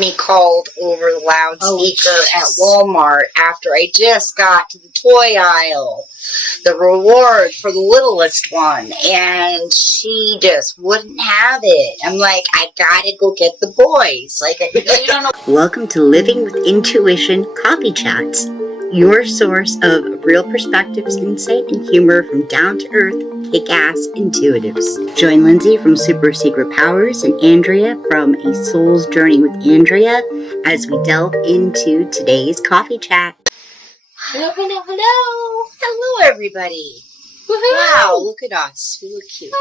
Me called over the loudspeaker at Walmart after I just got to the toy aisle, the reward for the littlest one, and she just wouldn't have it. I'm like, I gotta go get the boys. Like, you don't know. Welcome to Living with Intuition Coffee Chats, your source of real perspectives, insight, and humor from down-to-earth, kick-ass intuitives. Join Lindsay from Super Secret Powers and Andrea from A Soul's Journey with Andrea as we delve into today's coffee chat. Hello, hello, hello. Hello, everybody. Woohoo. Wow, look at us. We look cute.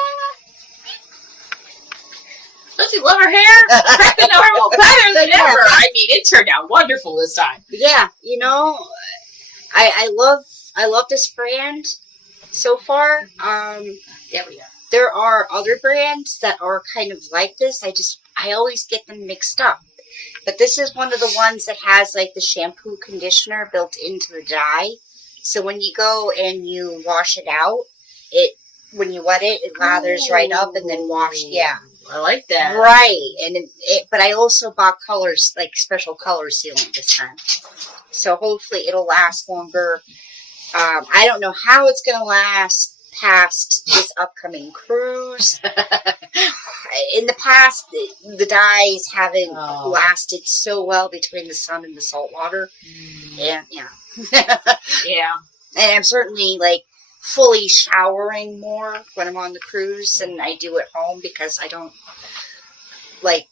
Don't you love her hair? Back to normal, better than ever. I mean, it turned out wonderful this time. Yeah, you know, I love this brand so far. Yeah, we are. There are other brands that are kind of like this. I always get them mixed up. But this is one of the ones that has like the shampoo conditioner built into the dye. So when you go and you wash it out, when you wet it, it lathers right up and then wash. Yeah. I like that. Right. And but I also bought colors, like special color sealant this time. So hopefully it'll last longer. I don't know how it's going to last past this upcoming cruise. In the past, the dyes haven't lasted so well between the sun and the salt water. And yeah. Yeah. And I'm certainly like fully showering more when I'm on the cruise than I do at home because I don't like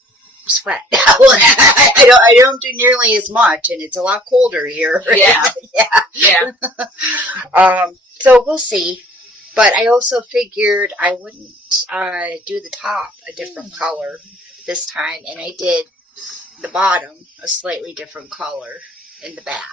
sweat. I don't do nearly as much, and it's a lot colder here. Yeah. Yeah. So we'll see. But I also figured I wouldn't do the top a different color this time, and I did the bottom a slightly different color in the back.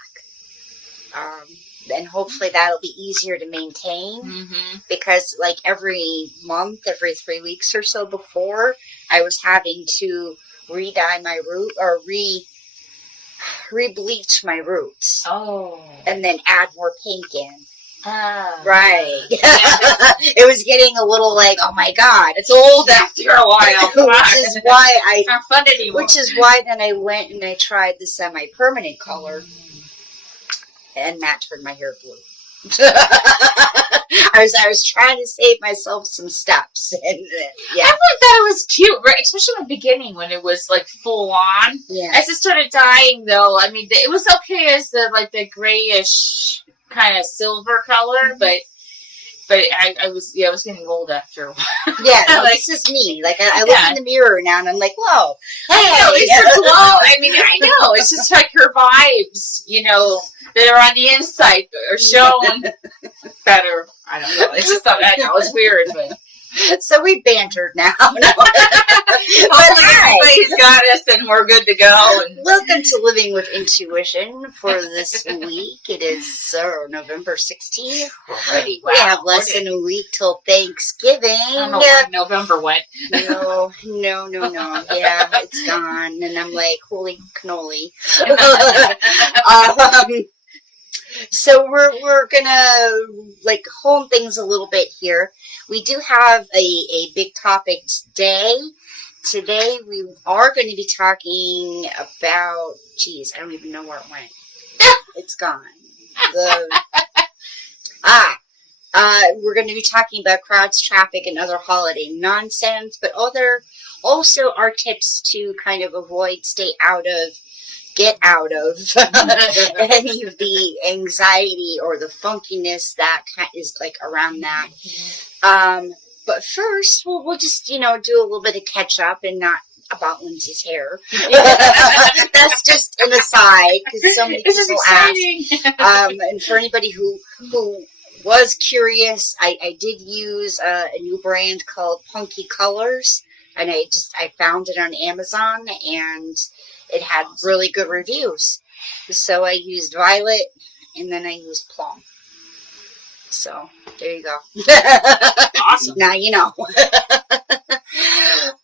And hopefully that'll be easier to maintain because like every month, every 3 weeks or so before, I was having to re-dye my root or re-bleach my roots. Oh. And then add more paint in. Right. It was getting a little like, oh my God. It's old after a while. Which is why then I went and I tried the semi-permanent color. And that turned my hair blue. I was trying to save myself some steps, and yeah. I thought that it was cute, right? Especially in the beginning when it was like full on. Yeah. As it started dying, though, I mean, it was okay as the grayish kind of silver color, but I was getting old after a while. Yeah, no, this is me. Like I look in the mirror now, and I'm like, whoa, hey, it's her glow. I mean, I know it's just like her vibes, you know, that are on the inside are shown better. I don't know. It's just something I know. It's weird, but. So we bantered now. Everybody's got us and we're good to go. And welcome to Living with Intuition for this week. It is November 16th. Already. Wow. We have less than a week till Thanksgiving. I don't know where November went. No. Yeah, it's gone. And I'm like, holy cannoli. So we're gonna like hone things a little bit here. We do have a big topic today. Today we are going to be talking about, I don't even know where it went. It's gone. We're going to be talking about crowds, traffic, and other holiday nonsense, but also our tips to kind of avoid, get out of any of the anxiety or the funkiness that is like around that. But first, we'll just, do a little bit of catch up and not about Lindsay's hair. That's just an aside because so many people ask. And for anybody who was curious, I did use a new brand called Punky Colors, and I found it on Amazon, and it had really good reviews. So I used violet, and then I used plum. So, there you go. Awesome. Now you know.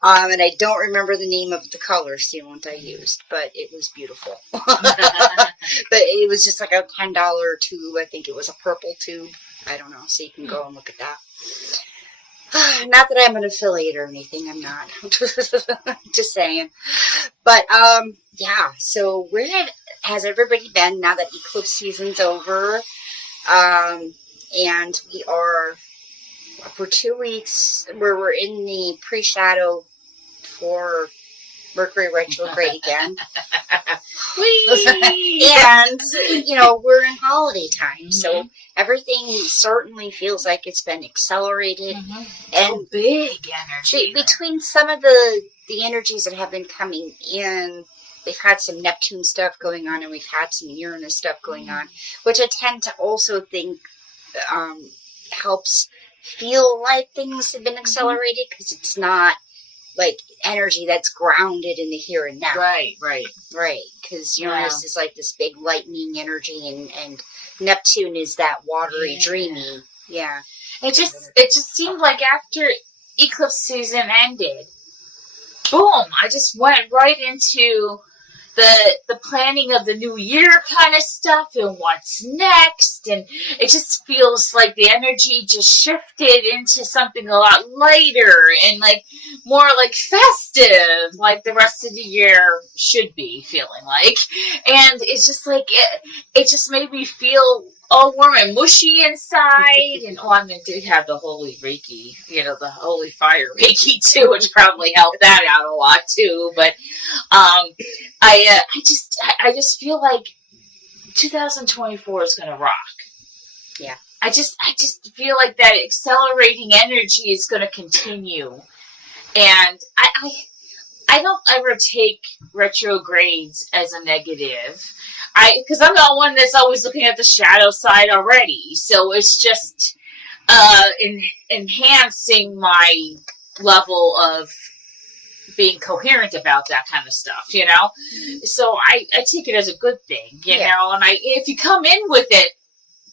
And I don't remember the name of the color sealant I used, but it was beautiful. But it was just like a $10 tube. I think it was a purple tube. I don't know. So you can go and look at that. Not that I'm an affiliate or anything. I'm not. Just saying. But, yeah. So where has everybody been now that eclipse season's over? And we are for 2 weeks where we're in the pre-shadow for Mercury retrograde again. And, we're in holiday time, so everything certainly feels like it's been accelerated. And big energy. Between some of the energies that have been coming in, we've had some Neptune stuff going on, and we've had some Uranus stuff going on, which I tend to also think helps feel like things have been accelerated, because it's not like energy that's grounded in the here and now. Right. Because Uranus is like this big lightning energy, and Neptune is that watery, dreamy. Yeah. It just seemed like after eclipse season ended, boom, I just went right into the planning of the new year kind of stuff and what's next, and it just feels like the energy just shifted into something a lot lighter and like more like festive, like the rest of the year should be feeling like. And it's just like it just made me feel all warm and mushy inside. And I did have the holy Reiki, the holy fire Reiki too, which probably helped that out a lot too. But I just feel like 2024 is gonna rock. Yeah. I just feel like that accelerating energy is gonna continue, and I don't ever take retrogrades as a negative. Because I'm the one that's always looking at the shadow side already, so it's just enhancing my level of being coherent about that kind of stuff, So I take it as a good thing, know, and if you come in with it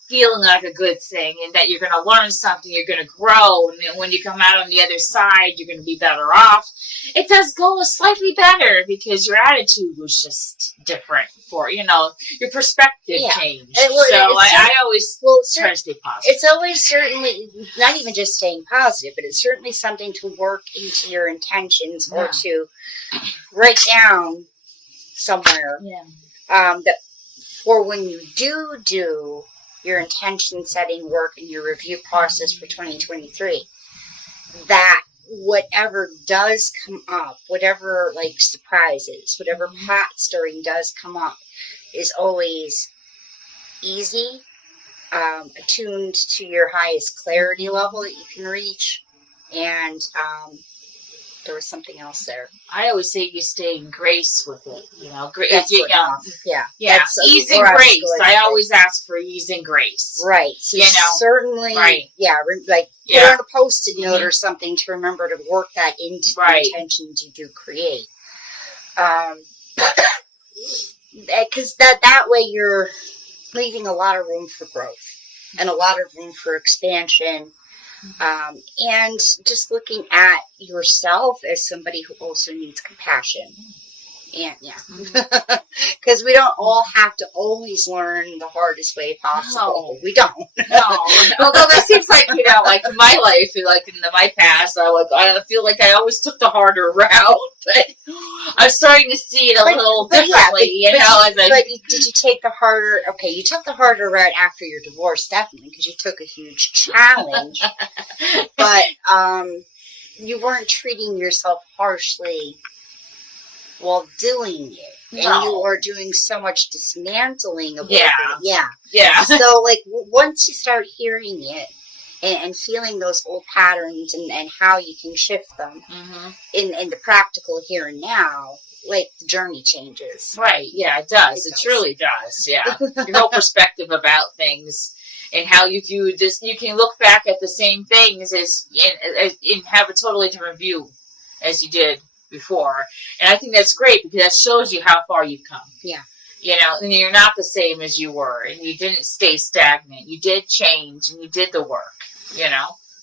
feeling like a good thing and that you're going to learn something, you're going to grow, and then when you come out on the other side, you're going to be better off. It does go slightly better because your attitude was just different for, your perspective changed. I always try to stay positive. It's always certainly, not even just staying positive, but it's certainly something to work into your intentions or to write down somewhere. That for when you do your intention setting work and your review process for 2023, that whatever does come up, whatever surprises, whatever pot stirring does come up, is always easy, attuned to your highest clarity level that you can reach, and there was something else there. I always say you stay in grace with it, That's ease and grace. I always ask for ease and grace. Right. So certainly, put on a Post-it note or something to remember to work that into the intentions you do create. Because that way you're leaving a lot of room for growth and a lot of room for expansion. And just looking at yourself as somebody who also needs compassion. And because we don't all have to always learn the hardest way possible. No. We don't. No. Although that seems like, like in my life, like in my past, I feel like I always took the harder route, but I'm starting to see it a little differently, But did you take the harder, you took the harder route after your divorce, definitely, because you took a huge challenge, but you weren't treating yourself harshly while doing it. And you are doing so much dismantling of it. Yeah. So, once you start hearing it and feeling those old patterns and how you can shift them in the practical here and now, the journey changes. Right. Yeah, it does. It truly does. Yeah. Your whole perspective about things and how you view this. You can look back at the same things and have a totally different view as you did before, and I think that's great because that shows you how far you've come. Yeah, and you're not the same as you were, and you didn't stay stagnant. You did change, and you did the work.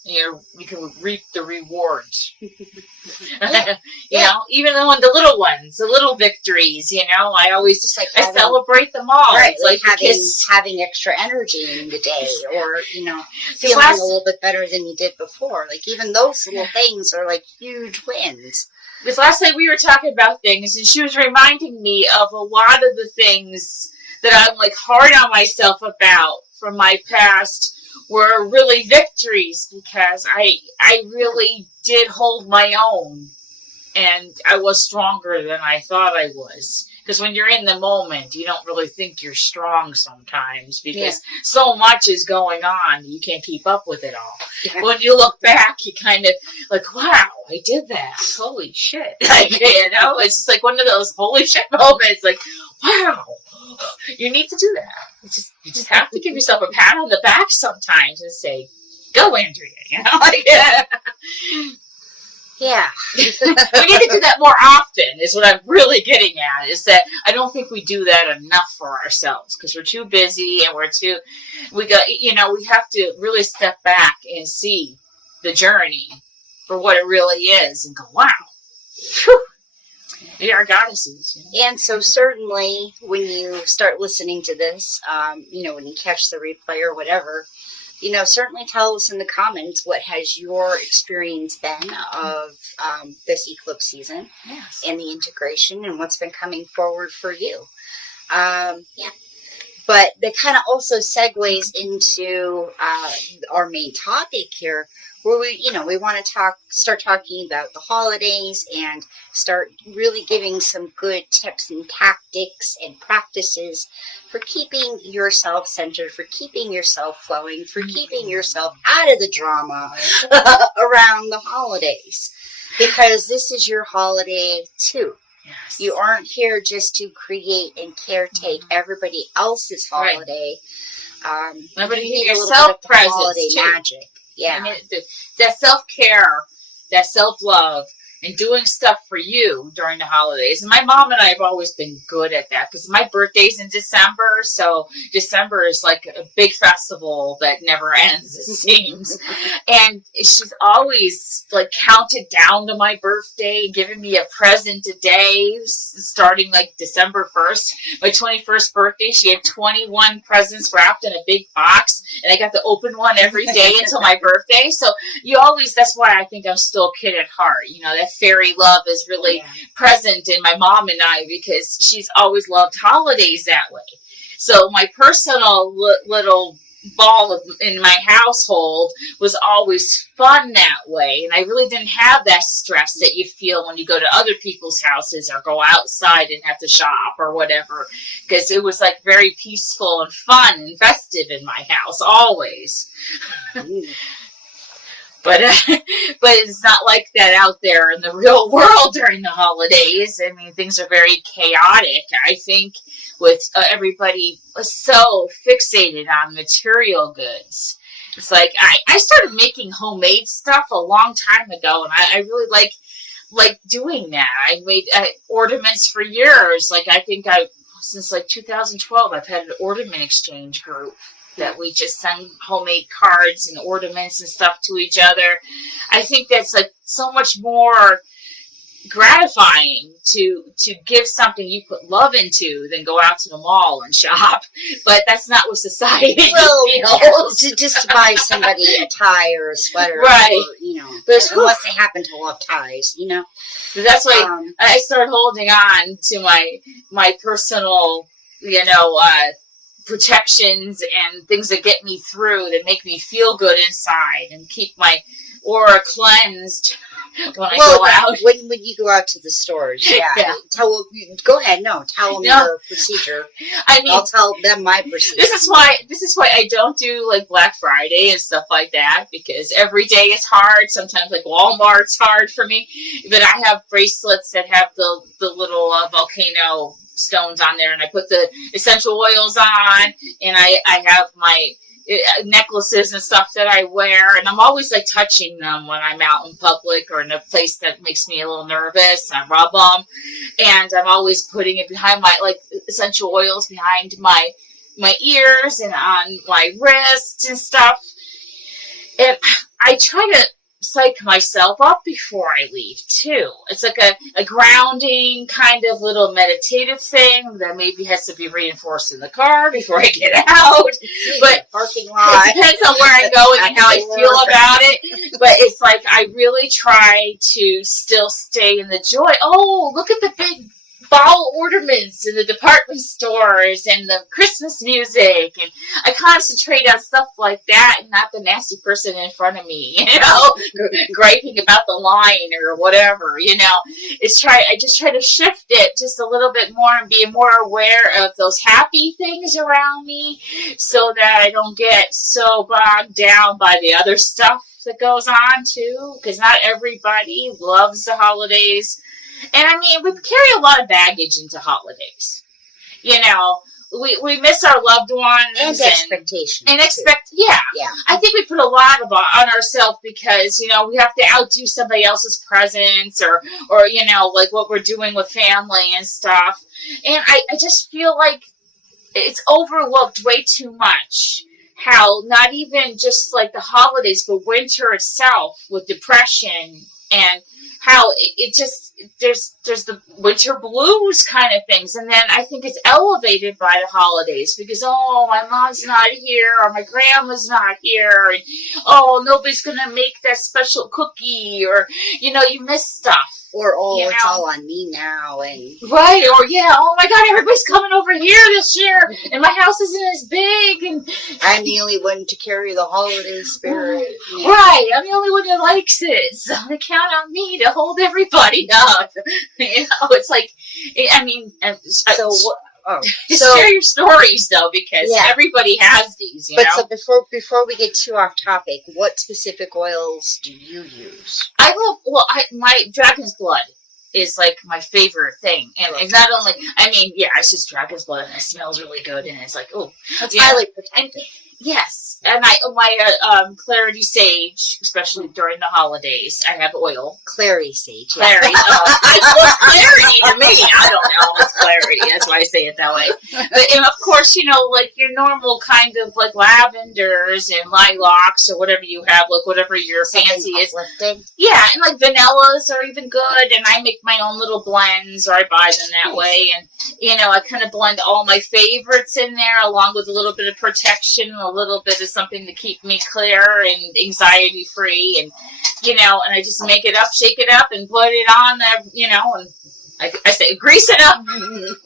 you can reap the rewards. Yeah. You know, even when the little ones, the little victories, you know, I always Just like I celebrate them all. Right, It's like because having extra energy in the day, or feeling a little bit better than you did before. Like even those little things are like huge wins. Because last night we were talking about things, and she was reminding me of a lot of the things that I'm like hard on myself about from my past were really victories, because I really did hold my own, and I was stronger than I thought I was. Because when you're in the moment, you don't really think you're strong sometimes, because so much is going on, you can't keep up with it all. Yeah. When you look back, you kind of like, wow, I did that. Holy shit. Like, it's just like one of those holy shit moments. Like, wow, you need to do that. You just have to give yourself a pat on the back sometimes and say, go, Andrea. Yeah. We need to do that more often, is what I'm really getting at, is that I don't think we do that enough for ourselves, because we're too busy and we have to really step back and see the journey for what it really is and go, wow, whew, we are goddesses. And so certainly when you start listening to this, when you catch the replay or whatever, certainly tell us in the comments what has your experience been of this eclipse season and the integration, and what's been coming forward for you. But that kind of also segues into our main topic here, where we want to start talking about the holidays and start really giving some good tips and tactics and practices for keeping yourself centered, for keeping yourself flowing, for keeping yourself out of the drama around the holidays. Because this is your holiday too. Yes. You aren't here just to create and caretake everybody else's holiday. But you need a little bit of holiday magic. Yeah. I mean, that self-care, that self-love, and doing stuff for you during the holidays. And my mom and I have always been good at that, because my birthday's in December, so December is like a big festival that never ends, it seems. And she's always like counted down to my birthday, giving me a present a day, starting like December 1st. My 21st birthday, she had 21 presents wrapped in a big box, and I got to open one every day until my birthday. So that's why I think I'm still a kid at heart. That fairy love is really present in my mom and I, because she's always loved holidays that way. So my personal little ball in my household was always fun that way, and I really didn't have that stress that you feel when you go to other people's houses or go outside and have to shop or whatever, because it was like very peaceful and fun and festive in my house always. But it's not like that out there in the real world during the holidays. I mean, things are very chaotic, I think, with everybody so fixated on material goods. It's like, I started making homemade stuff a long time ago, and I really like doing that. I made ornaments for years. Like, I think since like 2012, I've had an ornament exchange group that we just send homemade cards and ornaments and stuff to each other. I think that's like so much more gratifying to give something you put love into than go out to the mall and shop. But that's not what society feels. To just buy somebody a tie or a sweater, right? Or, unless they happen to love ties, That's why I started holding on to my personal, protections and things that get me through, that make me feel good inside and keep my aura cleansed when I go out. When you go out to the stores, go ahead. No, tell them your procedure. I mean, I'll tell them my procedure. This is why I don't do like Black Friday and stuff like that, because every day is hard. Sometimes like Walmart's hard for me, but I have bracelets that have the little volcano stones on there, and I put the essential oils on, and I have my necklaces and stuff that I wear, and I'm always like touching them when I'm out in public or in a place that makes me a little nervous. I rub them, and I'm always putting it behind my essential oils behind my ears and on my wrists and stuff. And I try to psych myself up before I leave too. It's like a grounding kind of little meditative thing that maybe has to be reinforced in the car before I get out. But parking lot. It depends on where I'm going and how I feel about it. But it's like I really try to still stay in the joy. Oh, look at the big ball ornaments in the department stores and the Christmas music, and I concentrate on stuff like that and not the nasty person in front of me, griping about the line or whatever, I just try to shift it just a little bit more and be more aware of those happy things around me so that I don't get so bogged down by the other stuff that goes on too, because not everybody loves the holidays. And I mean, we carry a lot of baggage into holidays. We miss our loved ones. And expectations. Yeah. I think we put a lot on ourselves because, we have to outdo somebody else's presents or like what we're doing with family and stuff. And I just feel like it's overlooked way too much. How not even just like the holidays, but winter itself with depression and how it just there's the winter blues kind of things, and then I think it's elevated by the holidays because my mom's not here or my grandma's not here, and nobody's gonna make that special cookie, or you miss stuff. Or, it's all on me now. And right, or, oh my God, everybody's coming over here this year, and my house isn't as big, and I'm the only one to carry the holiday spirit. Yeah. Right, I'm the only one that likes it, so they count on me to hold everybody up. It's like, I mean, share your stories, though, because everybody has these, But so before we get too off topic, what specific oils do you use? My dragon's blood is like my favorite thing. And it's not only, it's just dragon's blood and it smells really good and it's like, it's highly protective. Yes, and my clarity sage, especially during the holidays, I have oil. Clarity sage. Clarity. It's clarity to me. I don't know. It's clarity. That's why I say it that way. And of course, like your normal kind of like lavenders and lilacs or whatever you have, like whatever your fancy is. Yeah, and like vanillas are even good. And I make my own little blends, or I buy them that way. And I kind of blend all my favorites in there, along with a little bit of protection. A little bit of something to keep me clear and anxiety free, and and I just make it up, shake it up, and put it on there, and I say grease it up. And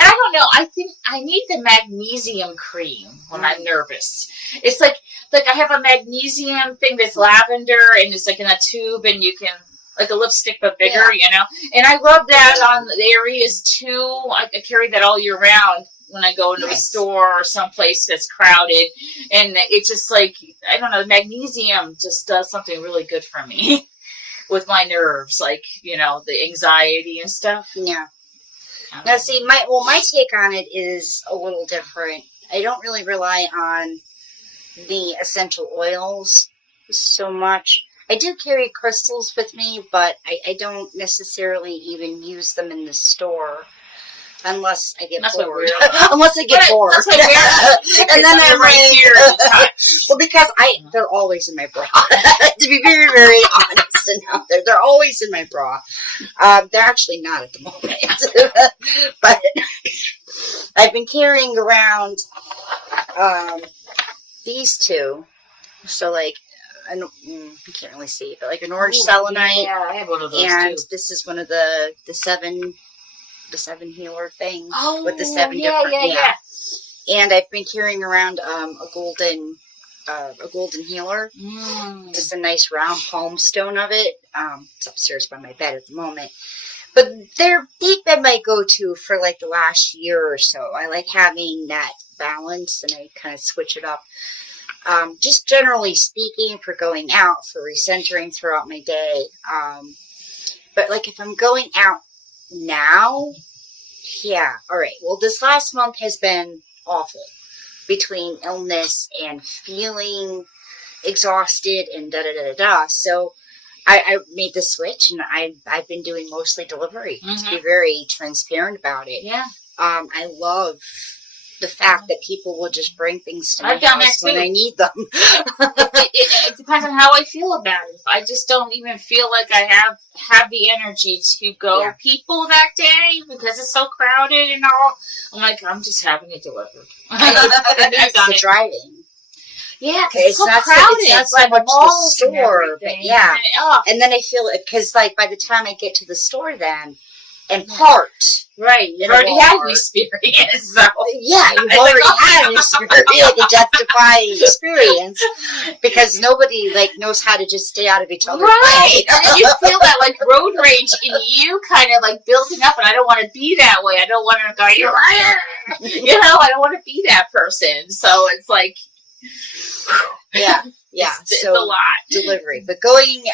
I don't know, I think I need the magnesium cream when I'm nervous. It's like I have a magnesium thing that's lavender, and it's like in a tube, and you can, like a lipstick but bigger, and I rub that on the areas too. I carry that all year round when I go into a store or someplace that's crowded, and it's just like, I don't know, magnesium just does something really good for me with my nerves, like, the anxiety and stuff. Yeah. Now see, my take on it is a little different. I don't really rely on the essential oils so much. I do carry crystals with me, but I don't necessarily even use them in the store. Unless I get bored. Unless I get bored. And then I'm right here. Well, because they're always in my bra. To be very, very honest and out there. They're always in my bra. They're actually not at the moment. But I've been carrying around these two. So, like, you can't really see, but like an orange selenite. Yeah, I have one of those and too. This is one of the seven healer thing with the seven different. Yeah. And I've been carrying around a golden healer, just a nice round palm stone of it. It's upstairs by my bed at the moment, but they've been my go-to for like the last year or so. I like having that balance, and I kind of switch it up. Just generally speaking, for going out, for recentering throughout my day. But like if I'm going out now, all right. Well, this last month has been awful between illness and feeling exhausted and da-da-da-da-da. So I made the switch, and I've been doing mostly delivery, to be very transparent about it. Yeah. I love the fact that people will just bring things to my I've done that house when too. I need them. It depends on how I feel about it. If I just don't even feel like I have the energy to go people that day because it's so crowded and all, I'm like, I'm just having it delivered. I've done it. Driving. Yeah, because it's so not crowded. It's not so much the store, but and then I feel it because, like, by the time I get to the store, then and parked, right, you've already had an experience. So. Yeah, you've already had an experience, like a justifying experience, because nobody knows how to just stay out of each other's way. And then you feel that road rage in you, kind of building up, and I don't want to be that way. I don't want to go, you're right. I don't want to be that person. So it's like. Yeah. It's a lot. Delivery, but going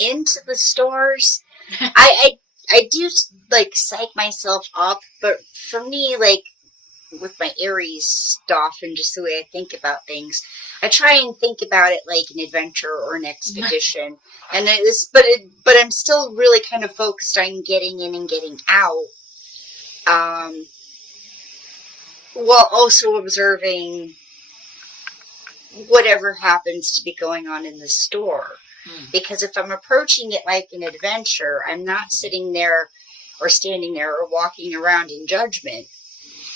into the stores, I do psych myself up, but for me, with my Aries stuff and just the way I think about things, I try and think about it like an adventure or an expedition, and but I'm still really kind of focused on getting in and getting out, while also observing whatever happens to be going on in the store. Because if I'm approaching it like an adventure, I'm not sitting there or standing there or walking around in judgment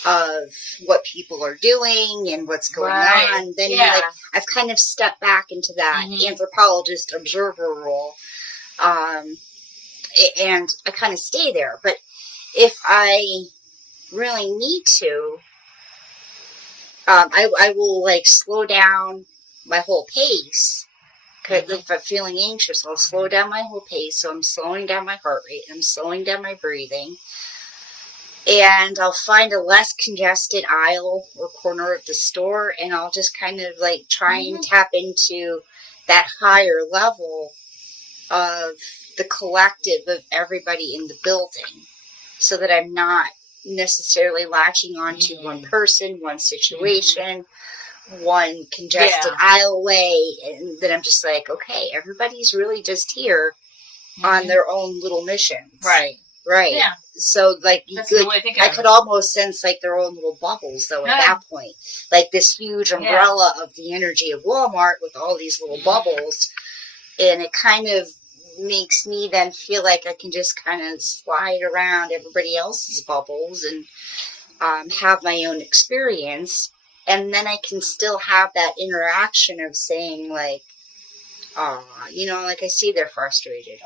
of what people are doing and what's going on. Then I've kind of stepped back into that anthropologist observer role, and I kind of stay there. But if I really need to, I will slow down my whole pace. If I'm feeling anxious, I'll slow down my whole pace. So I'm slowing down my heart rate. I'm slowing down my breathing. And I'll find a less congested aisle or corner of the store. And I'll just kind of try and tap into that higher level of the collective of everybody in the building. So that I'm not necessarily latching onto one person, one situation, one congested aisleway, and then I'm just okay, everybody's really just here on their own little missions. Right. Yeah. So, I could almost sense their own little bubbles, though, at that point. This huge umbrella of the energy of Walmart with all these little bubbles, and it kind of makes me then feel like I can just kind of slide around everybody else's bubbles and have my own experience. And then I can still have that interaction of saying, I see they're frustrated.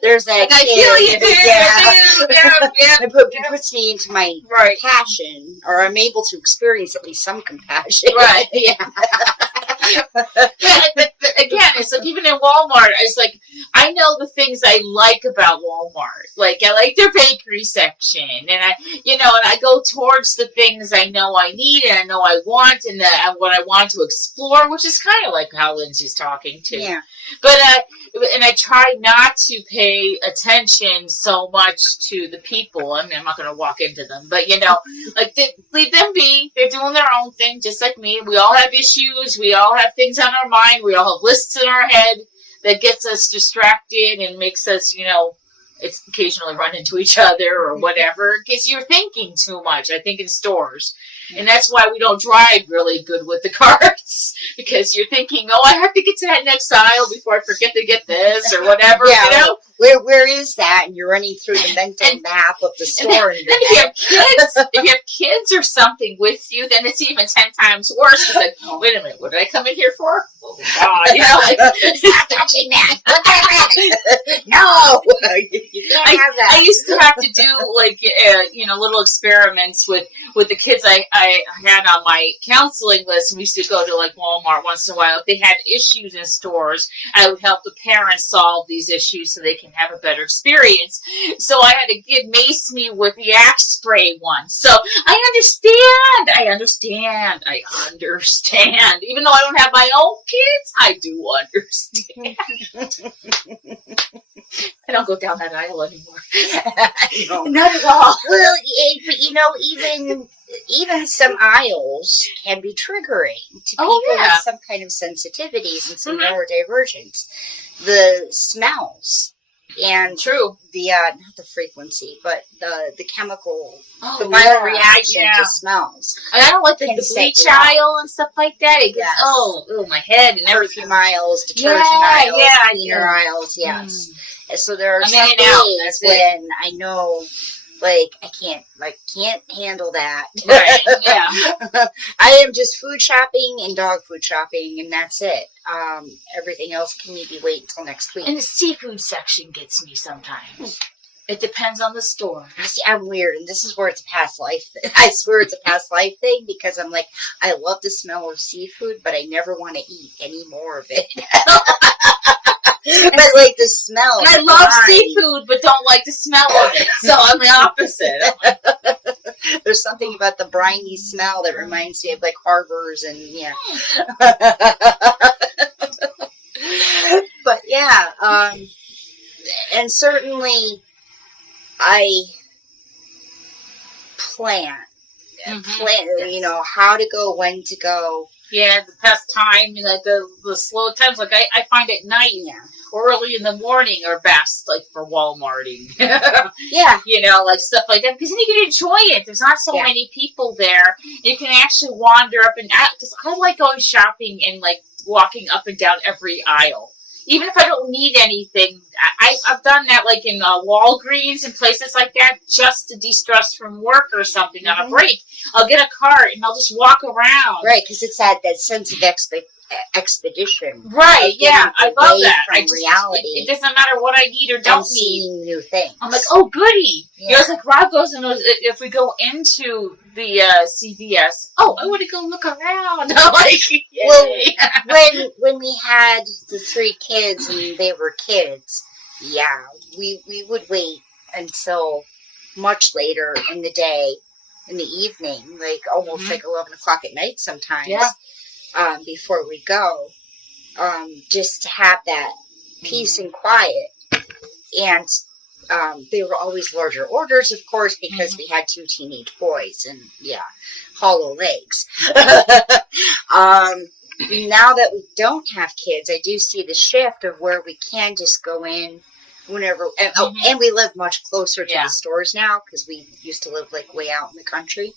There's that kid. I feel you, dude. It puts me into my passion, or I'm able to experience at least some compassion. Right, yeah. But again, it's even in Walmart, it's I know the things I like about Walmart. I like their bakery section, and I go towards the things I know I need and I know I want, and what I want to explore, which is kind of like how Lindsay's talking to. Yeah. But and I try not to pay attention so much to the people. I mean, I'm not going to walk into them, but leave them be. They're doing their own thing, just like me. We all have issues. We all have things on our mind. We all have lists in our head that gets us distracted and makes us, it's occasionally run into each other or whatever, because you're thinking too much, I think, in stores. And that's why we don't drive really good with the carts, because you're thinking, I have to get to that next aisle before I forget to get this or whatever, Where is that? And you're running through the mental map of the store. And if you have kids or something with you, then it's even 10 times worse. It's wait a minute, what did I come in here for? Oh my God! Stop touching that! Put that back! No, you can't have that. I used to have to do little experiments with the kids I had on my counseling list. We used to go to Walmart once in a while. If they had issues in stores, I would help the parents solve these issues so they can have a better experience. So I had a kid mace me with the axe spray once. So I understand. Even though I don't have my own kids, I do understand. I don't go down that aisle anymore. No. Not at all. Well, but even some aisles can be triggering to people with some kind of sensitivities and some neurodivergence. The smells And true. The not the frequency, but the chemical, the yeah, reaction to smells. I don't like the bleach aisle and stuff like that. It gets my head and everything. Perfume aisles, detergent aisles, cleaner aisles. Yes. And so there are some days when I know, like, I can't handle that. Right. Yeah. I am just food shopping and dog food shopping, and that's it. Everything else can maybe wait until next week. And the seafood section gets me sometimes. It depends on the store. See, I'm weird, and this is where it's a past life. I swear it's a past life thing, because I'm like, I love the smell of seafood, but I never want to eat any more of it. But like the smell. I love seafood, but don't like the smell of it. So I'm the opposite. There's something about the briny smell that reminds me of like harbors and But yeah, and certainly I plan, you know, how to go, when to go. Yeah, the best time, like the slow times. Like I find at night, early in the morning are best, like for Walmarting. Yeah, you know, like stuff like that, because then you can enjoy it. There's not so many people there. You can actually wander up and out. Because I like going shopping and like walking up and down every aisle. Even if I don't need anything, I've done that like in Walgreens and places like that just to de-stress from work or something on a break. I'll get a cart and I'll just walk around. Right, because it's that sense of expedition. Right, yeah, I love that. From reality. It doesn't matter what I need or don't need. New things. I'm like, oh, goody. Yeah. You know, it's like Rob goes and if we go into the CVS, I want to go look around. Like, well, when we had the 3 kids and they were kids, we would wait until much later in the day, in the evening, like almost like 11 o'clock at night sometimes. Yeah. Before we go, just to have that peace and quiet. And they were always larger orders, of course, because we had 2 teenage boys and hollow legs. Now that we don't have kids, I do see the shift of where we can just go in whenever, and we live much closer to the stores now, because we used to live like way out in the country.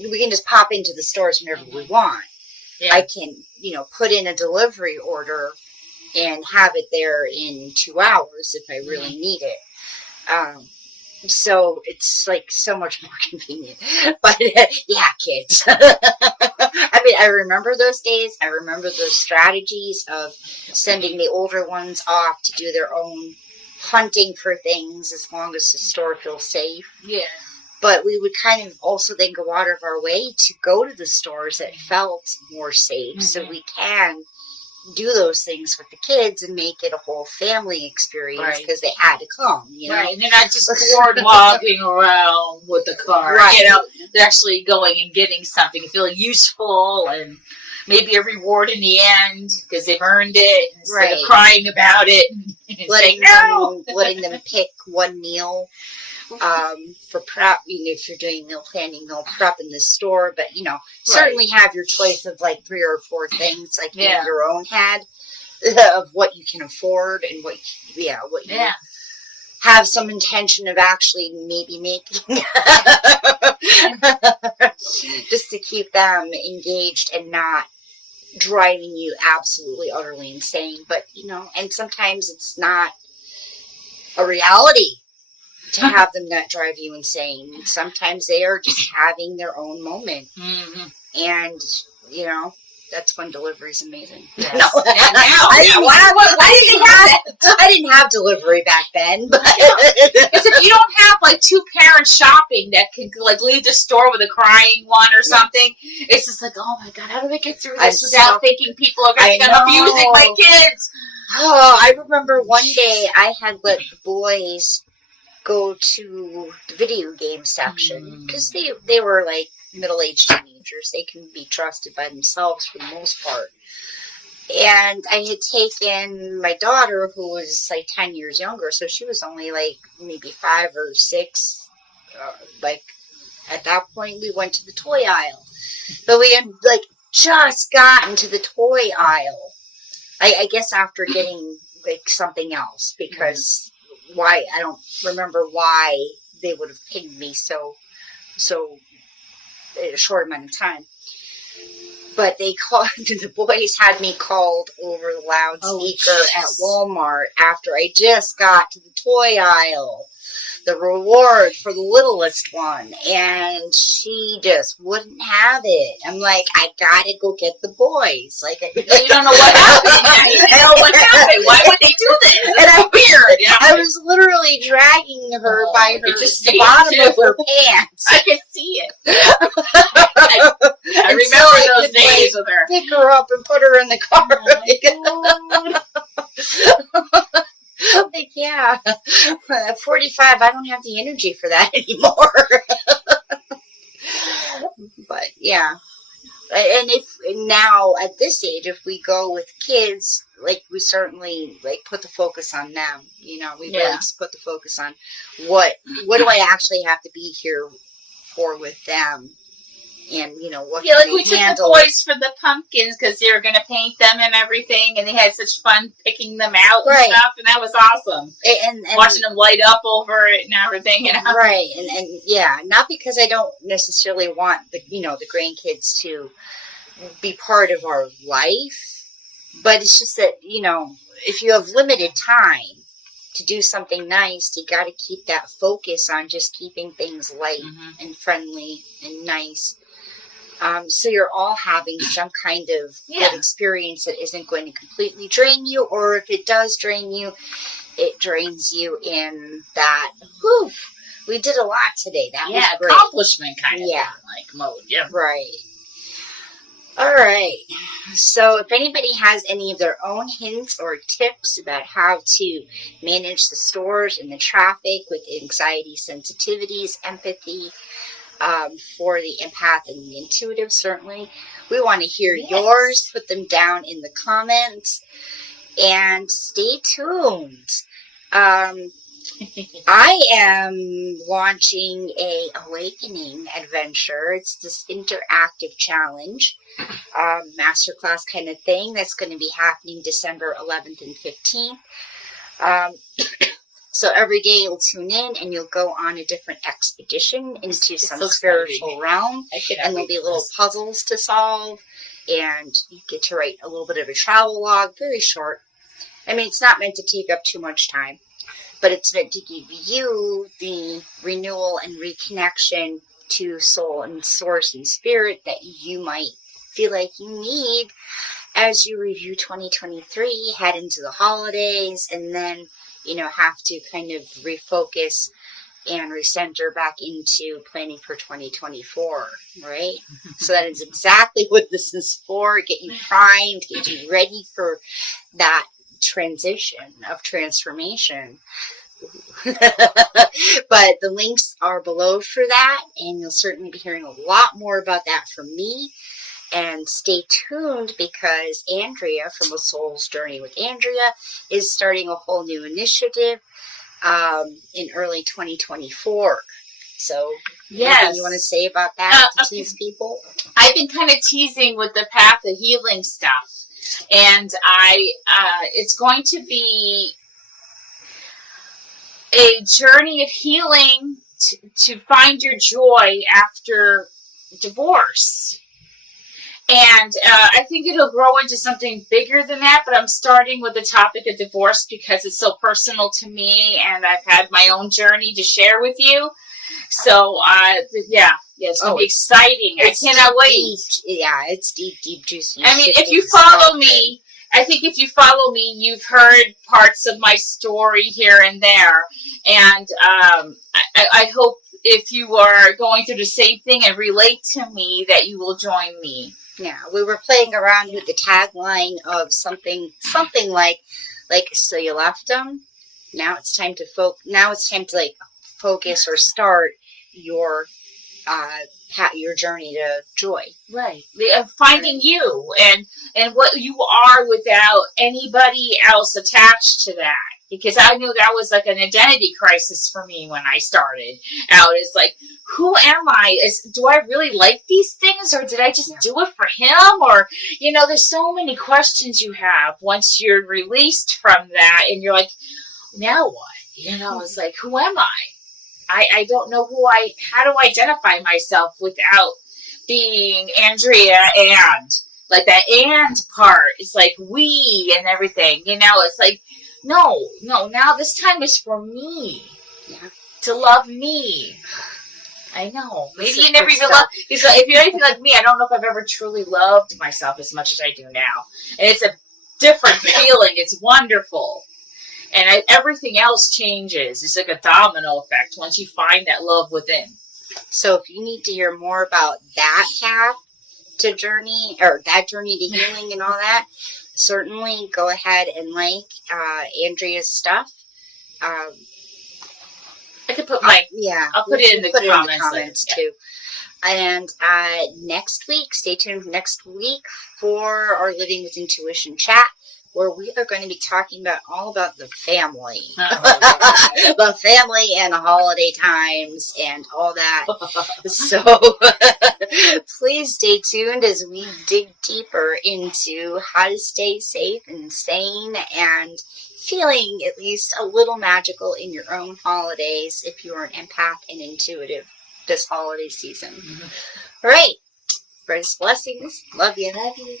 We can just pop into the stores whenever we want. Yeah. I can, put in a delivery order and have it there in 2 hours if I really need it. So it's like so much more convenient. But kids. I mean, I remember those days. I remember those strategies of sending the older ones off to do their own hunting for things as long as the store feels safe. Yeah. But we would kind of also then go out of our way to go to the stores that felt more safe, so we can do those things with the kids and make it a whole family experience, because they had to come, Right, and they're not just bored walking around with the car. Right. They're actually going and getting something, feeling useful, and maybe a reward in the end because they've earned it instead of crying about it. And letting them pick one meal. For prep, if you're doing meal planning, meal prep in the store, but certainly have your choice of like 3 or 4 things, like in your own head of what you can afford and what you have some intention of actually maybe making, just to keep them engaged and not driving you absolutely utterly insane. But and sometimes it's not a reality to have them not drive you insane. Sometimes they are just having their own moment. And, that's when delivery is amazing. Yes. No. I didn't have delivery back then. But because if you don't have like 2 parents shopping that can like leave the store with a crying one or something, it's just like, oh my God, how do they get through this without thinking people are going to end up abusing my kids? Oh, I remember one day I had let the boys go to the video game section, because they were like middle-aged teenagers. They can be trusted by themselves for the most part. And I had taken my daughter, who was like 10 years younger, so she was only like maybe 5 or 6. Like at that point, we went to the toy aisle, but we had like just gotten to the toy aisle. I guess after getting like something else, because why, I don't remember why they would have pinged me so in a short amount of time. But they called, the boys had me called over the loudspeaker at Walmart after I just got to the toy aisle, the reward for the littlest one, and she just wouldn't have it. I'm like, I gotta go get the boys. Like, you don't know what happened. You don't know what happened. Why would they do this? And I'm weird. Yeah. I was literally dragging her by the bottom of her pants. I could see it. I remember those days with her. Pick her up and put her in the car. Like, yeah, at 45, I don't have the energy for that anymore. But yeah, and if now at this age, if we go with kids, like, we certainly like put the focus on them. You know, we really just put the focus on what do I actually have to be here for with them. And, you know, what like we took the boys for the pumpkins because they were going to paint them and everything, and they had such fun picking them out and stuff, and that was awesome. And watching them light up over it and everything, you know? Right, and yeah, not because I don't necessarily want the grandkids to be part of our life, but it's just that, you know, if you have limited time to do something nice, you got to keep that focus on just keeping things light and friendly and nice. So you're all having some kind of good experience that isn't going to completely drain you, or if it does drain you, it drains you in that, whew, we did a lot today. That was great. Accomplishment kind of thing, like mode. Yeah. Right. All right. So if anybody has any of their own hints or tips about how to manage the stores and the traffic with anxiety, sensitivities, empathy, for the empath and the intuitive, certainly, we want to hear yours. Put them down in the comments, and stay tuned. I am launching a awakening adventure. It's this interactive challenge, masterclass kind of thing that's going to be happening December 11th and 15th. So every day you'll tune in and you'll go on a different expedition into some spiritual realm, and there'll be little puzzles to solve, and you get to write a little bit of a travel log, very short. I mean, it's not meant to take up too much time, but it's meant to give you the renewal and reconnection to soul and source and spirit that you might feel like you need as you review 2023, head into the holidays, and then, you know, have to kind of refocus and recenter back into planning for 2024, right? So that is exactly what this is for. Get you primed, get you ready for that transition of transformation. But the links are below for that, and you'll certainly be hearing a lot more about that from me. And stay tuned, because Andrea from A Soul's Journey with Andrea is starting a whole new initiative in early 2024. So, anything you want to say about that to tease people? I've been kind of teasing with the Path of Healing stuff, and it's going to be a journey of healing to find your joy after divorce. And I think it'll grow into something bigger than that, but I'm starting with the topic of divorce because it's so personal to me, and I've had my own journey to share with you. So, it's going to be exciting. I cannot wait. It's deep, juicy. I mean, if you follow me, I think if you follow me, you've heard parts of my story here and there. And I hope if you are going through the same thing and relate to me, that you will join me. Yeah, we were playing around with the tagline of something like, so you left them. Now it's time to focus or start your journey to joy. Right. Finding you and what you are without anybody else attached to that. because I knew that was like an identity crisis for me when I started out. It's like, who am I? Do I really like these things, or did I just do it for him? Or, there's so many questions you have once you're released from that, and you're like, now what? It's like, who am I? I don't know how to identify myself without being Andrea and, like, that and part. It's like we and everything, it's like, no, now this time is for me. Yeah. To love me. I know. Maybe you never even loved. If you're anything like me, I don't know if I've ever truly loved myself as much as I do now. And it's a different feeling. It's wonderful. And everything else changes. It's like a domino effect once you find that love within. So if you need to hear more about that path to journey, or that journey to healing and all that, certainly go ahead and like Andrea's stuff. I could put I'll put it in the comments too. And next week, stay tuned next week for our Living with Intuition chat, where we are going to be talking all about the family. The family and holiday times and all that. So please stay tuned as we dig deeper into how to stay safe and sane and feeling at least a little magical in your own holidays if you're an empath and intuitive this holiday season. All right. First blessings. Love you. Love you.